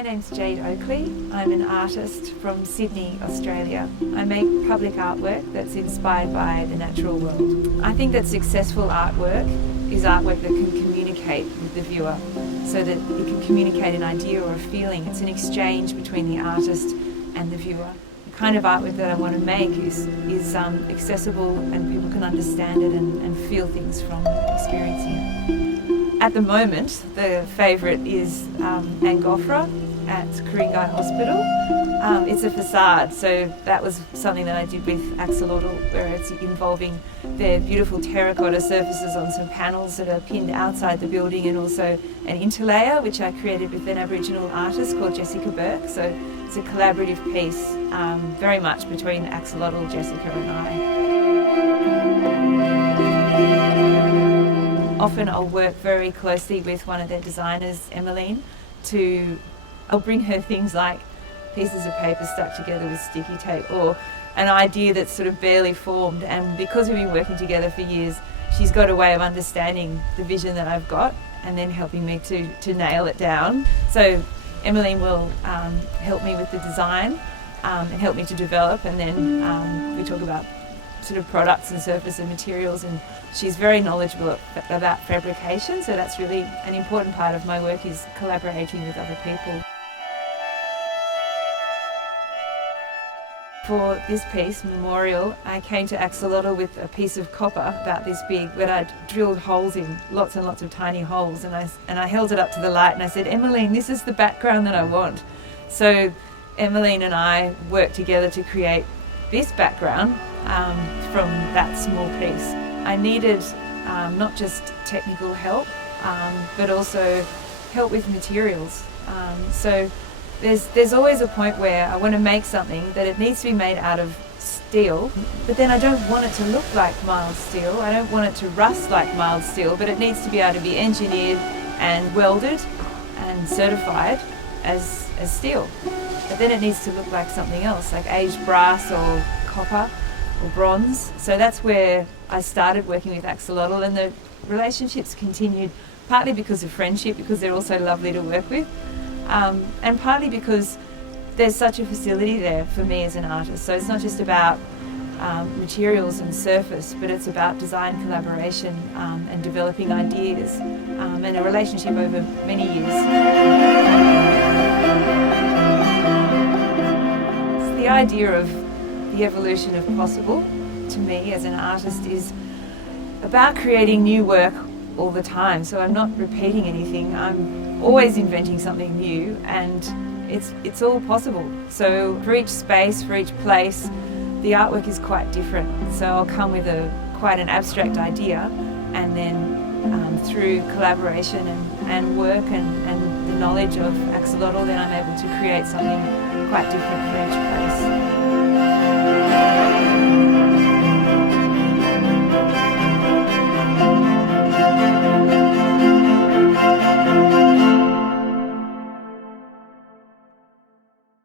My name's Jade Oakley. I'm an artist from Sydney, Australia. I make public artwork that's inspired by the natural world. I think that successful artwork is artwork that can communicate with the viewer, so that it can communicate an idea or a feeling. It's an exchange between the artist and the viewer. The kind of artwork that I want to make is accessible and people can understand it and feel things from experiencing it. At the moment, the favourite is Angophora at Ku-ring-gai Hospital. It's a facade, so that was something that I did with Axolotl, where it's involving their beautiful terracotta surfaces on some panels that are pinned outside the building, and also an interlayer which I created with an Aboriginal artist called Jessica Burke. So it's a collaborative piece, very much between Axolotl, Jessica and I. Often I'll work very closely with one of their designers, Emmeline, I'll bring her things like pieces of paper stuck together with sticky tape, or an idea that's sort of barely formed, and because we've been working together for years, she's got a way of understanding the vision that I've got and then helping me to nail it down. So Emmeline will help me with the design and help me to develop, and then we talk about sort of products and surface and materials, and she's very knowledgeable about fabrication, so that's really an important part of my work, is collaborating with other people. For this piece, Memorial, I came to Axolotl with a piece of copper about this big that I'd drilled holes in, lots and lots of tiny holes, and I held it up to the light and I said, Emmeline, this is the background that I want. So Emmeline and I worked together to create this background from that small piece. I needed not just technical help, but also help with materials. So there's always a point where I want to make something that it needs to be made out of steel, but then I don't want it to look like mild steel. I don't want it to rust like mild steel, but it needs to be able to be engineered and welded and certified as steel. But then it needs to look like something else, like aged brass or copper or bronze. So that's where I started working with Axolotl, and the relationships continued, partly because of friendship, because they're also lovely to work with, and partly because there's such a facility there for me as an artist. So it's not just about materials and surface, but it's about design collaboration and developing ideas and a relationship over many years. The idea of the evolution of possible, to me as an artist, is about creating new work all the time. So I'm not repeating anything, I'm always inventing something new, and it's all possible. So for each space, for each place, the artwork is quite different. So I'll come with quite an abstract idea, and then through collaboration and work and the knowledge of Axolotl, then I'm able to create something quite different for each place.